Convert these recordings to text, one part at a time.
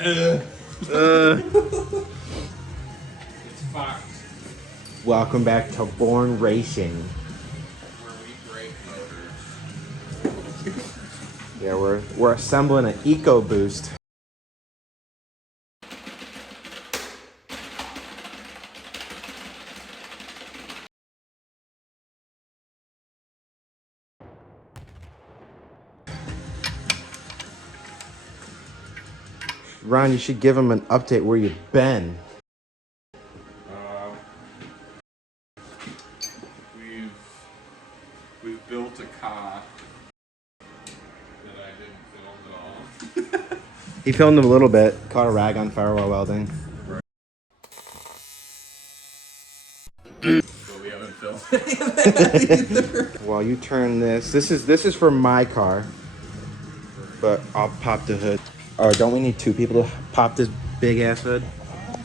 It's fucked. Welcome back to Born Racing. Where we break motors. Yeah, we're assembling an EcoBoost. Ron, you should give him an update where you've been. We've built a car that I didn't film at all. He filmed him a little bit. Caught a rag on fire while welding. But we haven't filmed any of that either. While you turn this is for my car, but I'll pop the hood. Oh, don't we need two people to pop this big ass hood?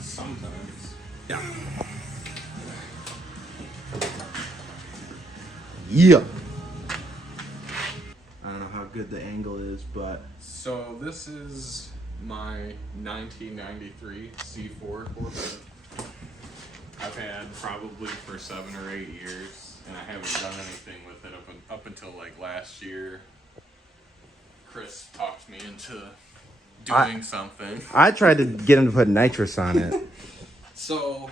Sometimes. Yeah. Yeah. I don't know how good the angle is, but So this is my 1993 C4 Corvette. I've had probably for 7 or 8 years, and I haven't done anything with it up until like last year. Chris talked me into doing something. I tried to get him to put nitrous on it. So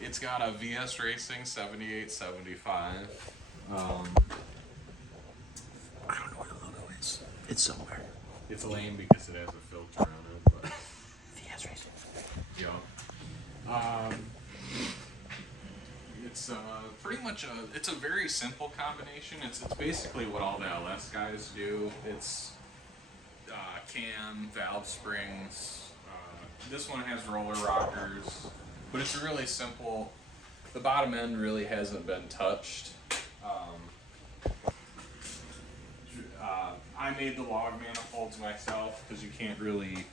it's got a VS Racing 7875. I don't know where the logo is. It's somewhere. It's lame because it has a filter on it, but VS Racing. yeah. It's pretty much it's a very simple combination. It's basically what all the LS guys do. It's cam, valve springs. This one has roller rockers, but it's really simple. The bottom end really hasn't been touched. I made the log manifolds myself because you can't really.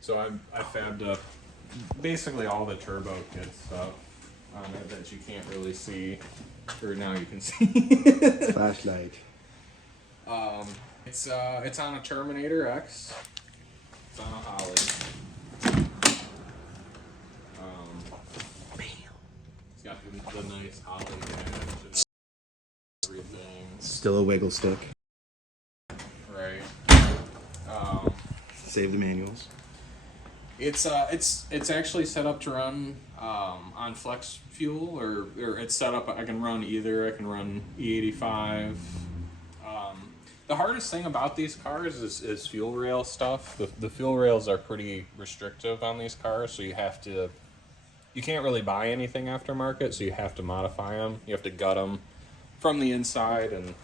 So I fabbed up basically all the turbo kit stuff on it that you can't really see, or now you can see. Flashlight. It's on a Terminator X. It's on a Holly. It's got the nice Holly badge and everything. Still a wiggle stick. Right. Save the manuals. It's actually set up to run on flex fuel, or it's set up. I can run either. I can run E85. The hardest thing about these cars is fuel rail stuff. The fuel rails are pretty restrictive on these cars, so you can't really buy anything aftermarket, so you have to modify them. You have to gut them from the inside and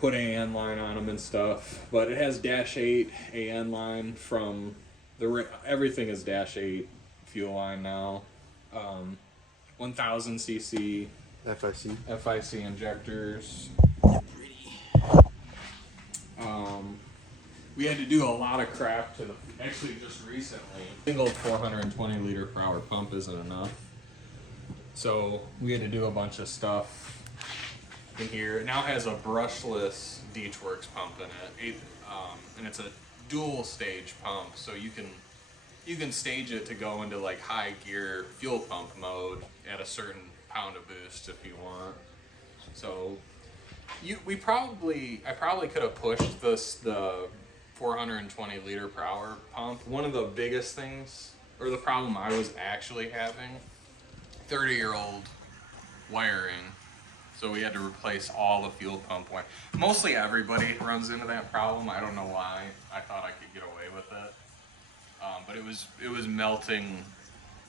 put AN line on them and stuff. But it has Dash 8 AN line from everything is Dash 8 fuel line now. 1000 cc FIC injectors. We had to do a lot of crap to actually just recently. Single 420 liter per hour pump isn't enough. So we had to do a bunch of stuff in here. It now has a brushless Deechworks pump in it. And it's a dual stage pump, so you can stage it to go into like high gear fuel pump mode at a certain pound of boost if you want. So I probably could have pushed the 420 liter per hour pump. One of the biggest things, or the problem I was actually having, 30-year-old wiring. So we had to replace all the fuel pump wire. Mostly everybody runs into that problem. I don't know why. I thought I could get away with it. But it was melting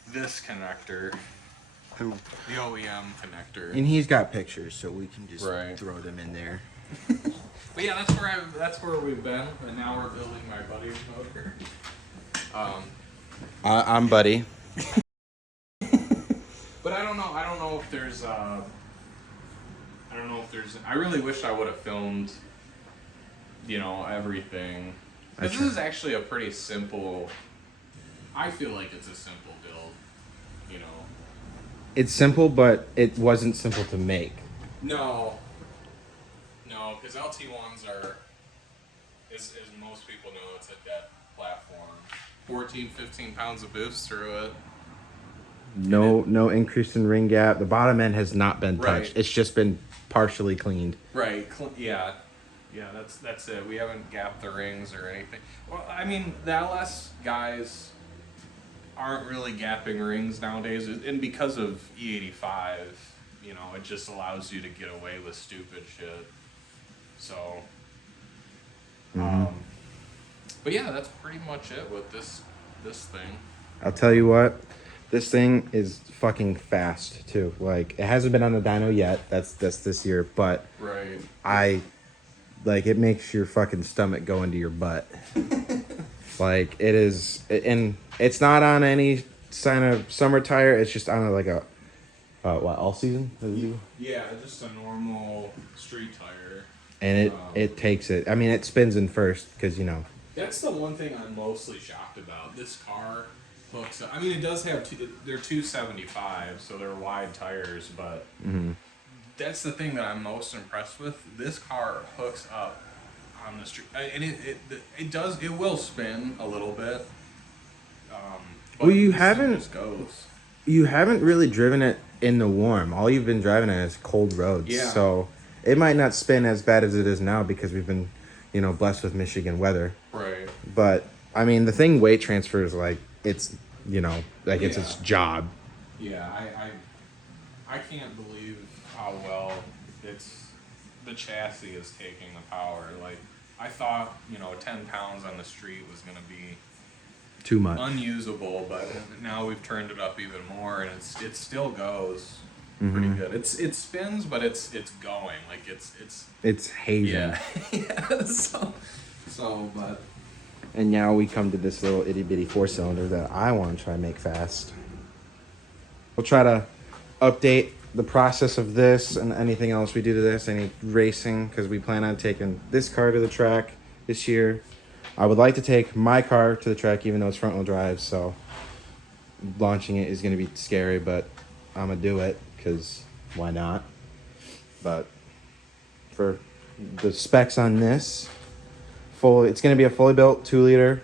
this connector, the OEM connector. And he's got pictures, so we can just Right. throw them in there. But yeah, that's where we've been, and now we're building my buddy's motor. I'm Buddy. But I don't know if there's I really wish I would have filmed, everything. Because this is actually a pretty simple. I feel like it's a simple build, It's simple, but it wasn't simple to make. No, because LT1s are as most people know, it's a debt platform. 14, 15 pounds of boost through it. No increase in ring gap. The bottom end has not been touched. Right. It's just been partially cleaned. Right. Yeah. Yeah, that's it. We haven't gapped the rings or anything. Well, I mean, the LS guys aren't really gapping rings nowadays, and because of E85, you know, it just allows you to get away with stupid shit. So, but yeah, that's pretty much it with this thing. I'll tell you what, this thing is fucking fast too. Like, it hasn't been on the dyno yet. That's this year, but Right. it makes your fucking stomach go into your butt. Like, it is, and it's not on any sign of summer tire. It's just on like a all season? Yeah, just a normal street tire. And it takes it. I mean, it spins in first because, you know. That's the one thing I'm mostly shocked about. This car hooks up. I mean, it does have they're 275, so they're wide tires, but that's the thing that I'm most impressed with. This car hooks up on the street, and it will spin a little bit. But Well, you this thing haven't just goes. you haven't really driven it in the warm. All you've been driving it is cold roads. Yeah. So it might not spin as bad as it is now because we've been, you know, blessed with Michigan weather. Right. But I mean, the thing weight transfers like it's, you know, like it's its job. Yeah, I can't believe how well the chassis is taking the power. Like, I thought, you know, 10 pounds on the street was going to be Too much. unusable, but now we've turned it up even more, and it still goes pretty good. It spins, but it's going. Like, It's hazing. yeah. Yeah, but And now we come to this little itty bitty 4-cylinder that I want to try and make fast. We'll try to update the process of this and anything else we do to this, any racing, because we plan on taking this car to the track this year. I would like to take my car to the track, even though it's front wheel drive, so launching it is going to be scary, but I'm going to do it because why not? But for the specs on this, it's going to be a fully built 2-liter,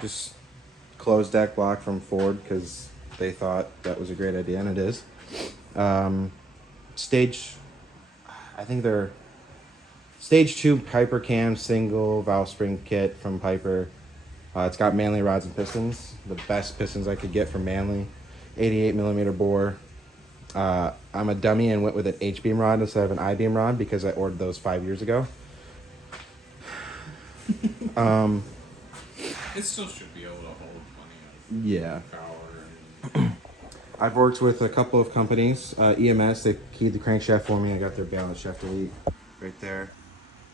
just closed deck block from Ford because they thought that was a great idea, and it is. I think they're Stage 2 Piper cam single valve spring kit from Piper. It's got Manley rods and pistons, the best pistons I could get from Manley. 88 millimeter bore. I'm a dummy and went with an H-beam rod instead of an I-beam rod because I ordered those 5 years ago. it still should be able to hold plenty of power. I've worked with a couple of companies. EMS, they keyed the crankshaft for me. I got their balance shaft elite right there.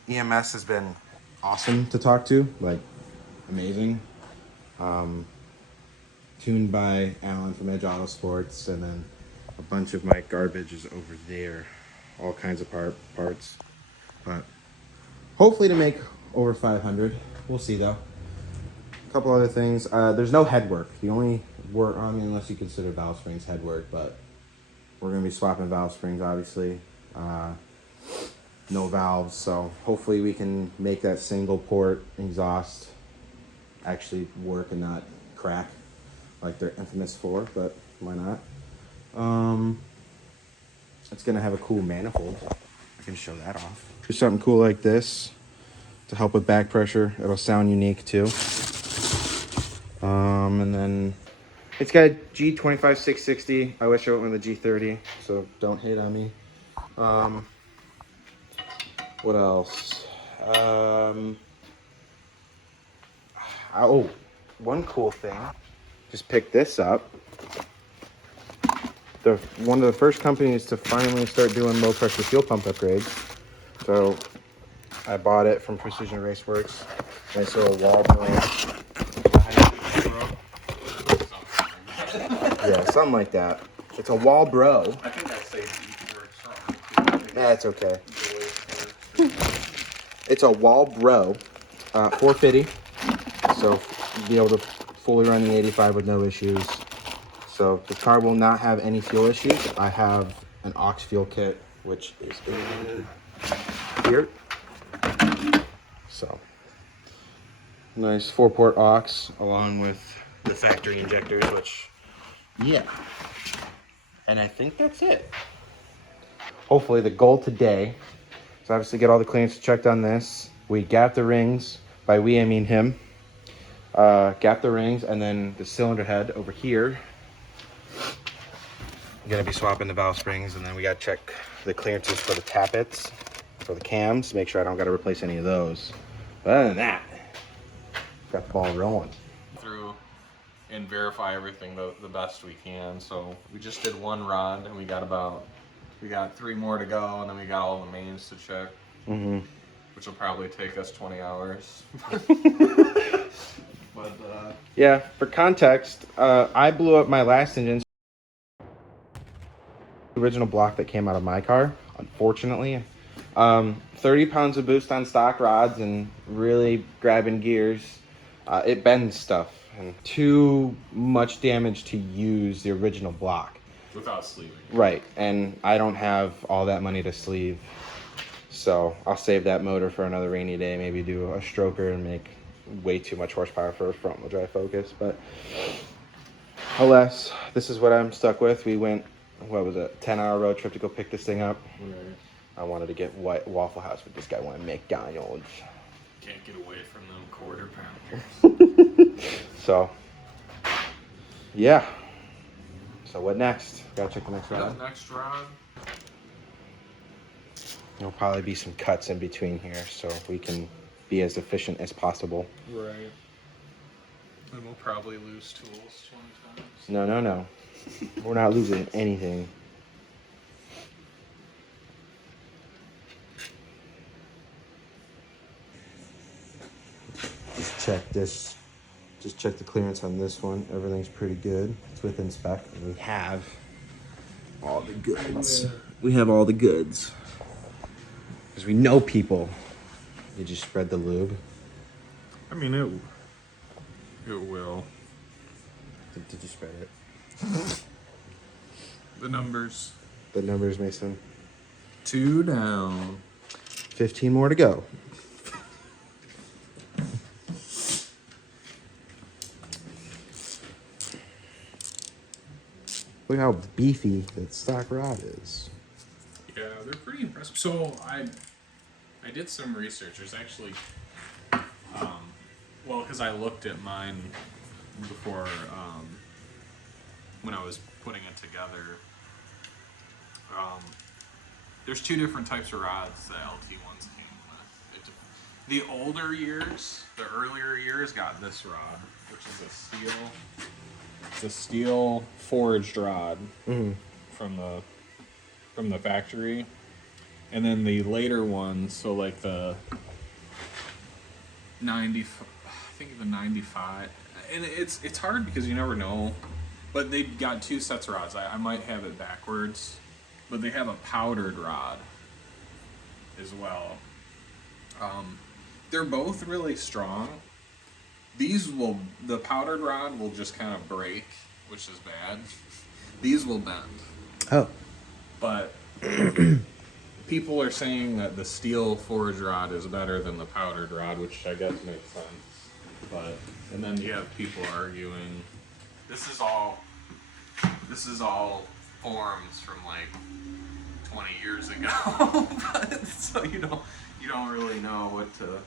EMS has been awesome to talk to, like amazing. Tuned by Alan from Edge Auto Sports, and then a bunch of my garbage is over there. All kinds of parts. But hopefully to make over 500. We'll see though. A couple other things. There's no head work. The only work, I mean, unless you consider valve springs head work, but we're going to be swapping valve springs, obviously. No valves, so hopefully we can make that single port exhaust actually work and not crack like they're infamous for, but why not? It's going to have a cool manifold. I can show that off. Do something cool like this to help with back pressure. It'll sound unique too. And then it's got a G25 660. I wish I went with a G30, so don't hate on me. What else? Oh, one cool thing. Just picked this up. One of the first companies to finally start doing low pressure fuel pump upgrades. So I bought it from Precision Raceworks. Nice little wall bro. Yeah, something like that. It's a wall bro. I think I say That's okay. It's a wall bro, 450. So be able to fully run the 85 with no issues. So the car will not have any fuel issues. I have an aux fuel kit, which is in here. So So nice 4-port aux along with the factory injectors, which, yeah. And I think that's it. Hopefully the goal today is obviously get all the clearance checked on this. We gap the rings. By we, I mean him. Gap the rings, and then the cylinder head over here. I'm gonna be swapping the valve springs, and then we gotta check the clearances for the tappets, for the cams, make sure I don't gotta replace any of those. But other than that, got the ball rolling. Through and verify everything the best we can. So we just did one rod, and we got 3 more to go, and then we got all the mains to check, which will probably take us 20 hours. But yeah, for context, I blew up my last engine. The original block that came out of my car, unfortunately. 30 pounds of boost on stock rods and really grabbing gears. It bends stuff, and too much damage to use the original block. Without sleeving. Right, and I don't have all that money to sleeve. So I'll save that motor for another rainy day, maybe do a stroker and make way too much horsepower for a front wheel drive Focus. But alas, this is what I'm stuck with. We went, what was it, 10-hour road trip to go pick this thing up. Right. I wanted to get Waffle House, but this guy wanted McDonald's. Can't get away from them quarter pounders. So, yeah. So what next? Gotta check the next rod. Next rod. There'll probably be some cuts in between here, so we can be as efficient as possible. Right. And we'll probably lose tools 20 times. No. We're not losing anything. Just check this. Just check the clearance on this one. Everything's pretty good. It's within spec. And we have all the goods. We have all the goods. Because we know people. Did you spread the lube? I mean, it will. Did you spread it? The numbers. The numbers, Mason. 2 down. 15 more to go. Look how beefy that stock rod is. Yeah, they're pretty impressive. So I did some research. There's actually, well, because I looked at mine before when I was putting it together. There's 2 different types of rods that LT1s came with. The older years, the earlier years, got this rod, which is a steel forged rod from the factory. And then the later ones, so like the 90, I think the 95, and it's hard because you never know, but they got 2 sets of rods. I might have it backwards, but they have a powdered rod as well. They're both really strong. The powdered rod will just kind of break, which is bad. These will bend. Oh. But people are saying that the steel forged rod is better than the powdered rod, which I guess makes sense. And then you have people arguing. This is all forms from like 20 years ago. So you don't really know what to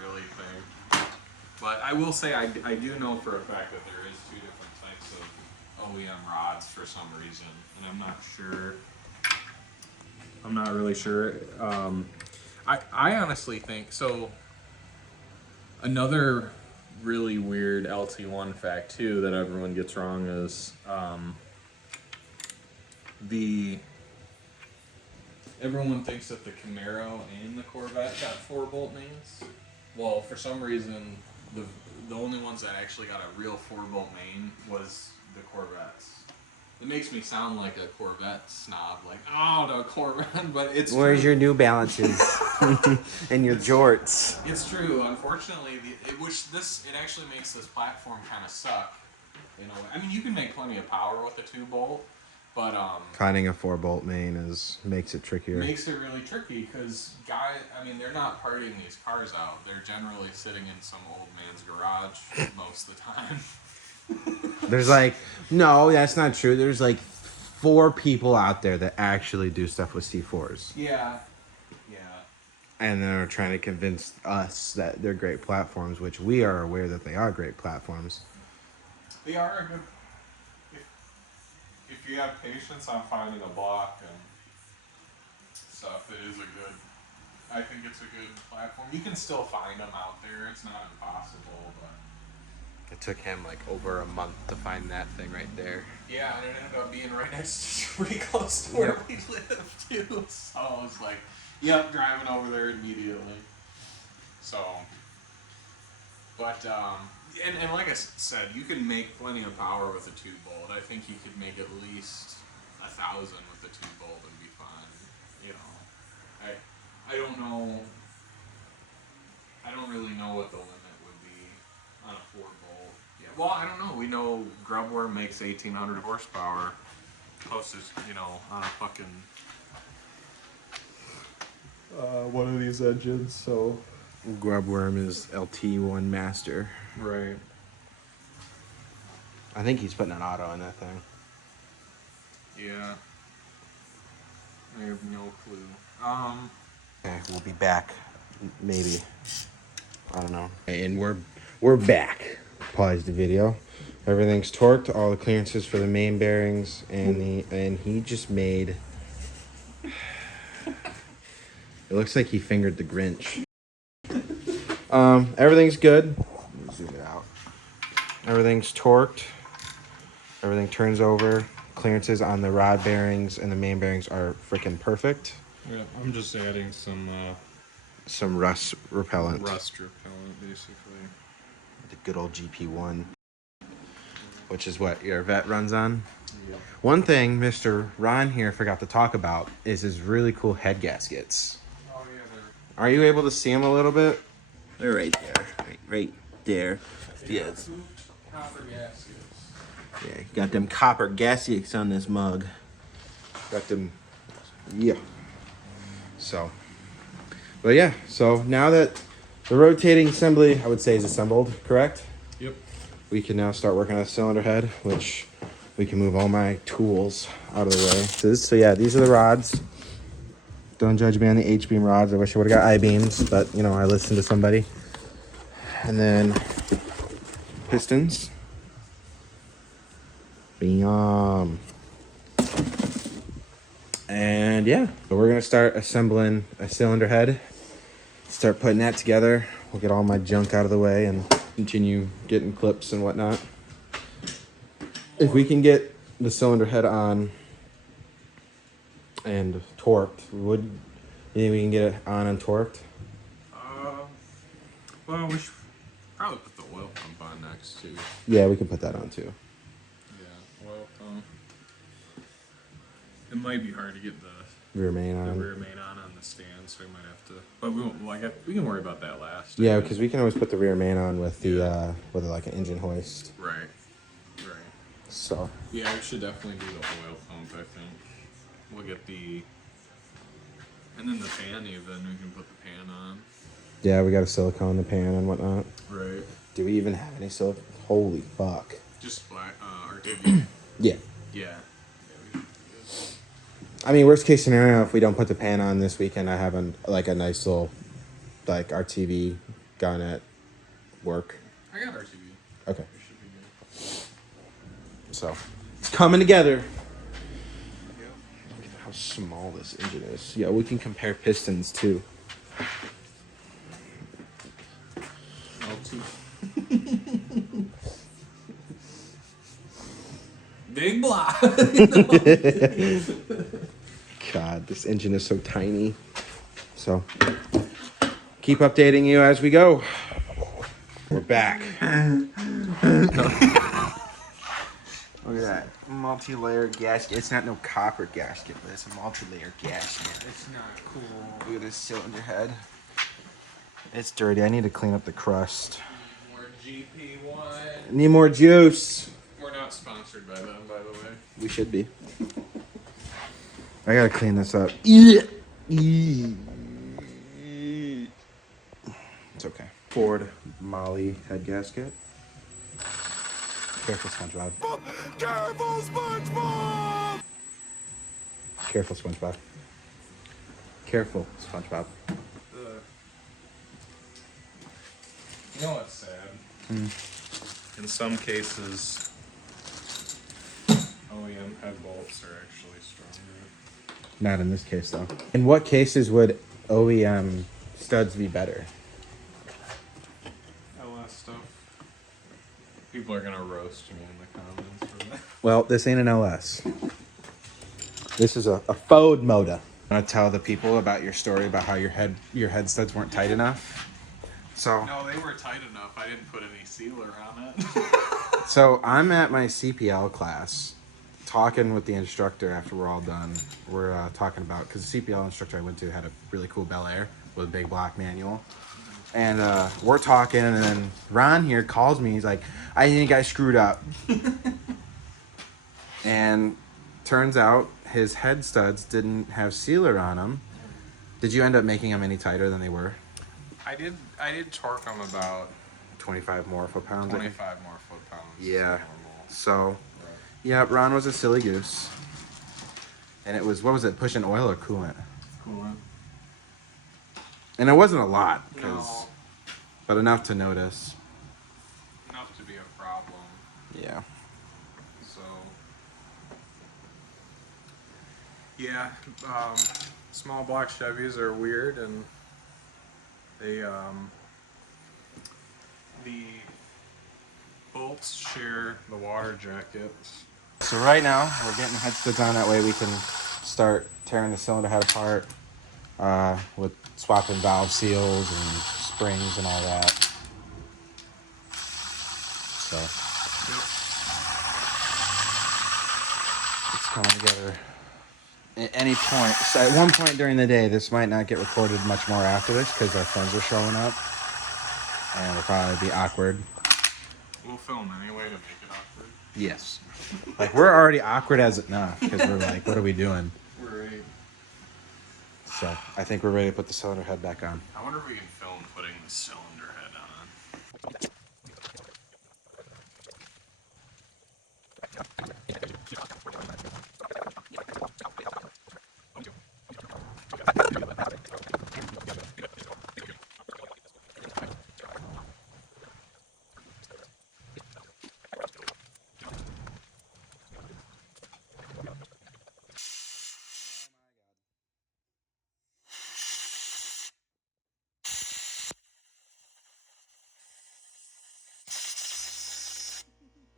really think. But I will say I do know for a fact that there is 2 different types of OEM rods for some reason, and I'm not really sure. I honestly think so. Another really weird LT1 fact too that everyone gets wrong is everyone thinks that the Camaro and the Corvette got 4-bolt mains. Well, for some reason, the only ones that actually got a real 4-bolt main was the Corvettes. It makes me sound like a Corvette snob, like, oh, the Corvette, but it's Where's true. your New Balances and your jorts? It's true. Unfortunately, it actually makes this platform kind of suck. You know, I mean, you can make plenty of power with a 2-bolt, But finding a 4-bolt main makes it trickier. makes it really tricky because they're not partying these cars out. They're generally sitting in some old man's garage most of the time. There's like, no, that's not true. There's like 4 people out there that actually do stuff with C4s. Yeah. And they're trying to convince us that they're great platforms, which we are aware that they are great platforms. They are a good. If you have patience on finding a block and stuff, it is a good. I think it's a good platform. You can still find them out there. It's not impossible, but. It took him like over a month to find that thing right there. Yeah, and it ended up being right next to pretty close to where we live too. So I was like, yep, driving over there immediately. So, but and like I said, you can make plenty of power with a 2-bolt. I think you could make at least 1,000 with a 2-bolt and be fine. You know, I don't know. I don't really know what the limit would be on a 4-bolt. Yeah, well, I don't know. We know Grubworm makes 1,800 horsepower. Closest, on a fucking one of these engines. So Grubworm is LT1 Master. right. I think he's putting an auto in that thing. Yeah. I have no clue. Okay, we'll be back. Maybe. I don't know. And we're back. Pause the video. Everything's torqued. All the clearances for the main bearings and he just made. It looks like he fingered the Grinch. Everything's good. Let me zoom it out. Everything's torqued. Everything turns over. Clearances on the rod bearings and the main bearings are freaking perfect. Yeah, I'm just adding Some rust repellent. rust repellent, basically. The good old GP1, which is what your vet runs on. Yeah. One thing Mr. Ron here forgot to talk about is his really cool head gaskets. Oh yeah, Are you able to see them a little bit? They're right there. Right there. Yes. Copper gaskets. Yeah, got them copper gaskets on this mug. Got them. Yeah. So. But yeah, so now that the rotating assembly, I would say, is assembled, correct? Yep. We can now start working on the cylinder head, which we can move all my tools out of the way. So yeah, these are the rods. Don't judge me on the H-beam rods. I wish I would have got I-beams, but I listened to somebody. And then pistons. Bam. And yeah, so we're gonna start assembling a cylinder head. Start putting that together. We'll get all my junk out of the way and continue getting clips and whatnot. If we can get the cylinder head on and torqued, you think we can get it on and torqued? Well, we should probably put the oil pump on next too. Yeah, we can put that on too. Yeah, oil pump. It might be hard to get the Rear main on. rear main on the stand, so we might have to. But we won't. We can worry about that last. Yeah, because we can always put the rear main on with the with like an engine hoist. Right. So. Yeah, we should definitely do the oil pump. I think we'll get and then the pan. Even we can put the pan on. Yeah, we got a silicone the pan and whatnot. Right. Do we even have any silicone? Holy fuck. Just black RTV. Yeah. Yeah. I mean, worst case scenario, if we don't put the pan on this weekend, I have a nice little, RTV gun at work. I got RTV. Okay. It should be good. So, it's coming together. Look at how small this engine is. Yeah, we can compare pistons, too. Big block. God, this engine is so tiny. So, keep updating you as we go. We're back. Look at that multi-layer gasket. It's not no copper gasket, but it's a multi-layer gasket. It's not cool. Look at this cylinder head. It's dirty. I need to clean up the crust. More GP1. Need more juice. We're not sponsored by them, by the way. We should be. I gotta clean this up. It's okay. Ford Molly head gasket. Careful, SpongeBob. Careful, SpongeBob! Careful, SpongeBob. Careful, SpongeBob. You know what's sad? In some cases, OEM head bolts are actually stronger. Not in this case, though. In what cases would OEM studs be better? LS stuff. People are gonna roast me in the comments for that. Well, this ain't an LS. This is a Ford motor. I'm gonna tell the people about your story about how your head studs weren't tight enough. So No, they were tight enough. I didn't put any sealer on it. So I'm at my CPL class, talking with the instructor after we're all done. We're talking about, because the CPL instructor I went to had a really cool Bel Air with a big block manual. And we're talking, and then Ron here calls me. He's like, I think I screwed up. And turns out his head studs didn't have sealer on them. Did you end up making them any tighter than they were? I did torque them about 25 more foot-pounds? 25 more foot-pounds. Yeah. Normal. So, yeah, Ron was a silly goose. And it was, what was it, pushing oil or coolant? Coolant. And it wasn't a lot, No. but enough to notice. Enough to be a problem. Yeah. So, yeah, small block Chevys are weird, and they, the bolts share the water jackets. So right now, we're getting head studs on, that way we can start tearing the cylinder head apart with swapping valve seals and springs and all that. So, it's coming together. At any point, so at one point during the day, this might not get recorded much more after this because our friends are showing up, and it'll probably be awkward. We'll film anyway to make it awkward. Yes. Like, we're already awkward as enough because we're like, what are we doing? Right. So I think we're ready to put the cylinder head back on. I wonder if we can film putting the cylinder head on.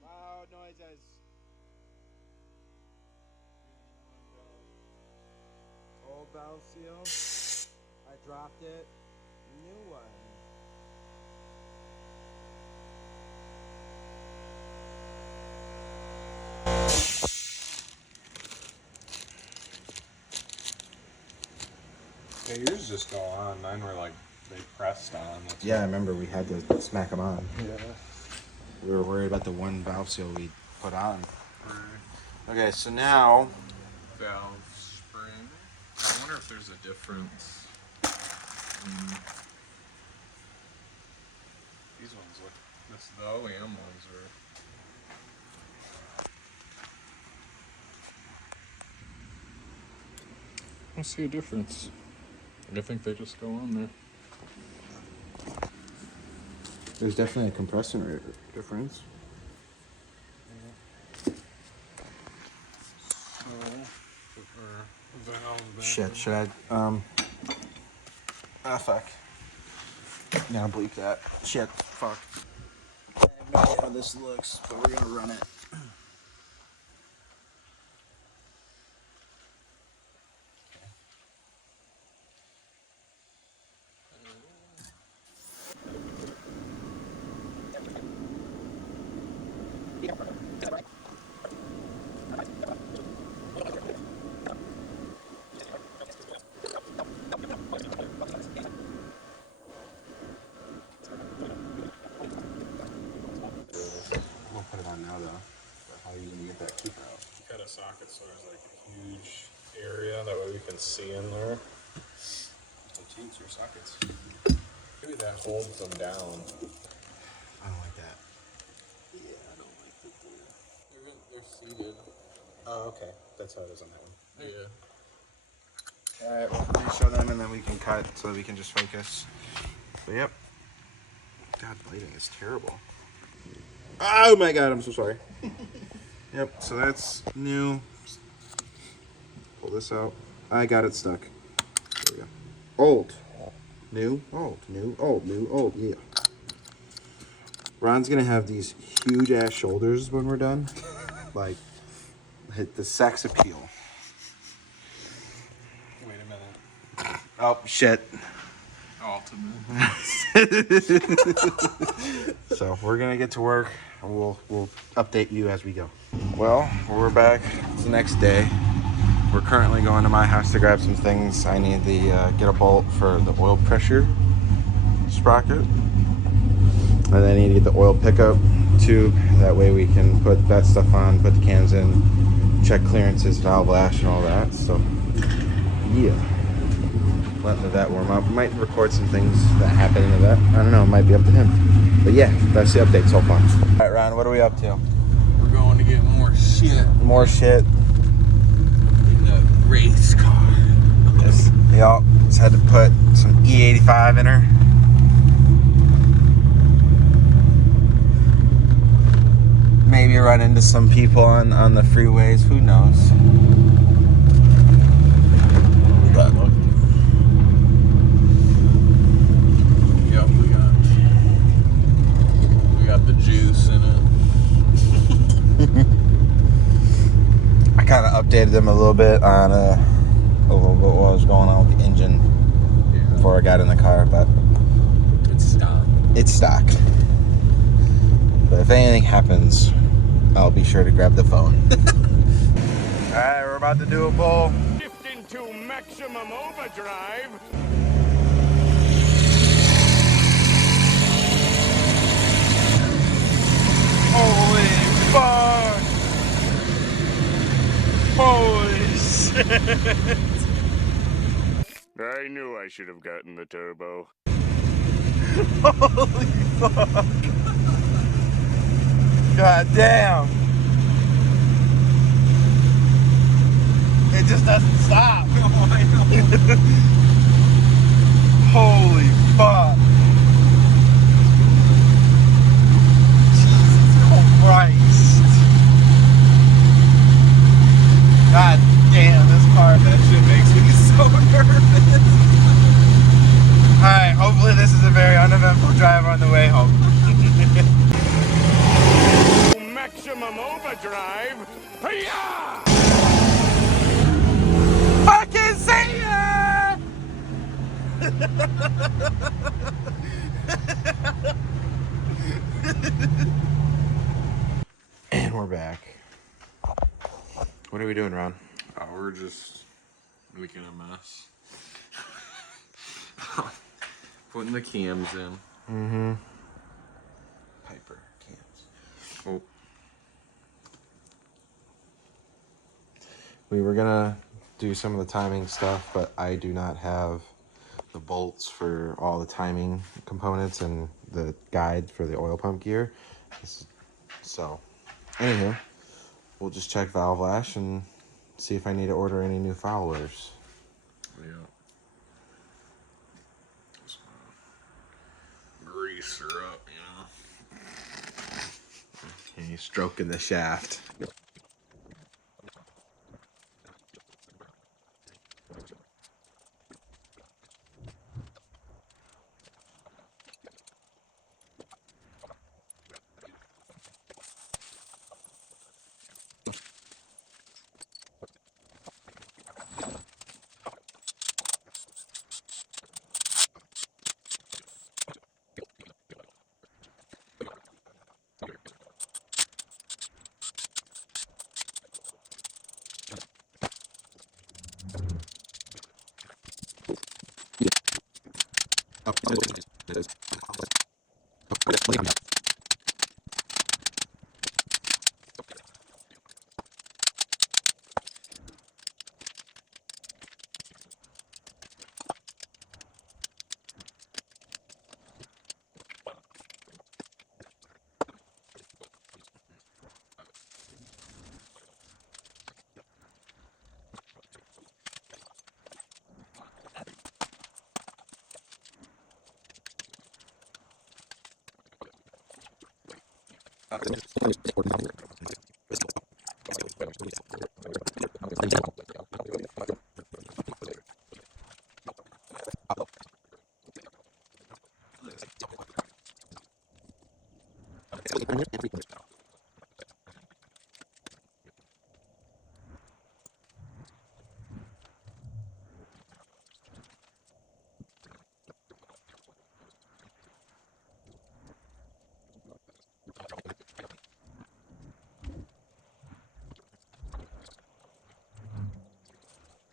Loud noises. Old valve seal. I dropped it. New one. Yeah, yours just go on. Mine were like, they pressed on. That's Yeah, I remember we had to smack them on. Yeah. We were worried about the one valve seal we put on. Right. Okay, so now Valve spring. I wonder if there's a difference. These ones look. The OEM ones are. I see a difference. I think they just go on there. there's definitely a compressor difference. Shit, should I ah, fuck. Now bleep that. Shit, fuck. I have no idea how this looks, but we're gonna run it. We'll put it on now though. But how are you gonna get that keeper out? Cut a socket so there's like a huge area. That way we can see in there. Change your sockets. Maybe that holds them down. I don't like that. Yeah, I don't like that they're seated. Oh, okay. That's how it is on that one. Yeah. Alright, we'll show them and then we can cut so that we can just focus. But yep. God, lighting is terrible. Oh my god, I'm so sorry. Yep, so that's new. Pull this out. I got it stuck. There we go. Old. New, old, new, old, new, old, yeah. Ron's gonna have these huge ass shoulders when we're done. Like, hit the sex appeal. Wait a minute. Oh, shit. Ultimate. So we're gonna get to work and we'll update you as we go. Well, we're back. It's the next day. We're currently going to my house to grab some things. I need the get a bolt for the oil pressure sprocket, and I need to get the oil pickup tube. That way we can put that stuff on, put the cans in, check clearances, valve lash, and all that. So yeah, letting that warm up. Might record some things that happen into that. I don't know. It might be up to him. But yeah, that's the update so far. All right, Ron, what are we up to? We're going to get more shit. More shit. In the race car. Just, y'all just had to put some E85 in her. Maybe run into some people on the freeways. Who knows? Yep, we got the juice in it. I kind of updated them a little bit on what was going on with the engine before I got in the car, but It's stopped. it's stock. But if anything happens, I'll be sure to grab the phone. Alright, we're about to do a bowl. Shift into maximum overdrive. Holy fuck! Holy shit! I knew I should have gotten the turbo. Holy fuck! God damn! It just doesn't stop. Holy fuck! Jesus Christ! God damn, this car, that shit makes me so nervous. Alright, hopefully this is a very uneventful drive on the way home. Maximum overdrive. Hi-ya! Fucking see ya! And we're back. What are we doing, Ron? We're just making a mess. Putting the cams in. Mm-hmm. Piper cans. Oh. We were gonna do some of the timing stuff, but I do not have the bolts for all the timing components and the guide for the oil pump gear. So, anywho, we'll just check valve lash and see if I need to order any new followers. Yeah. Just grease her up, you know. And he's stroking the shaft.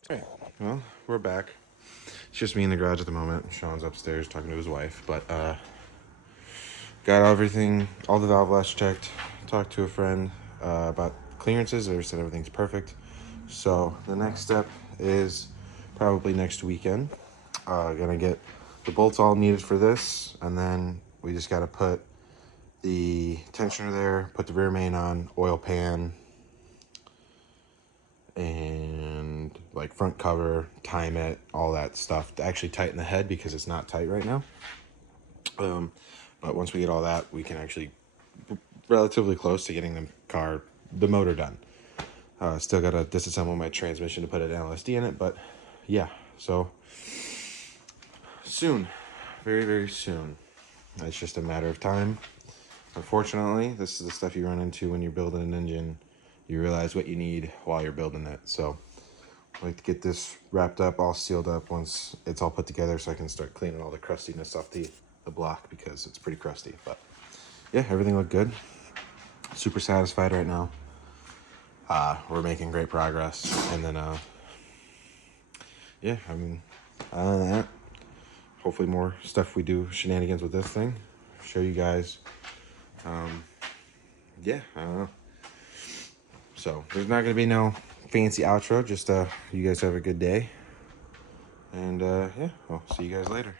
Alright, well, we're back. It's just me in the garage at the moment. Sean's upstairs talking to his wife, but got everything, all the valve lash checked, talked to a friend about clearances. They said everything's perfect. So the next step is probably next weekend. Gonna get the bolts all needed for this, and then we just gotta put the tensioner there, put the rear main on, oil pan, and like front cover, time it, all that stuff to actually tighten the head because it's not tight right now. But once we get all that, we can actually relatively close to getting the motor done. Still gotta disassemble my transmission to put an LSD in it, but yeah, so soon, very, very soon. It's just a matter of time. Unfortunately, this is the stuff you run into when you're building an engine. You realize what you need while you're building it. So I like to get this wrapped up, all sealed up once it's all put together so I can start cleaning all the crustiness off the block because it's pretty crusty. But yeah, everything looked good. Super satisfied right now. We're making great progress. And then, yeah, I mean, other than that, hopefully more stuff we do shenanigans with this thing. Show you guys. Yeah, I don't know. So there's not going to be no fancy outro. Just you guys have a good day. And yeah, I'll see you guys later.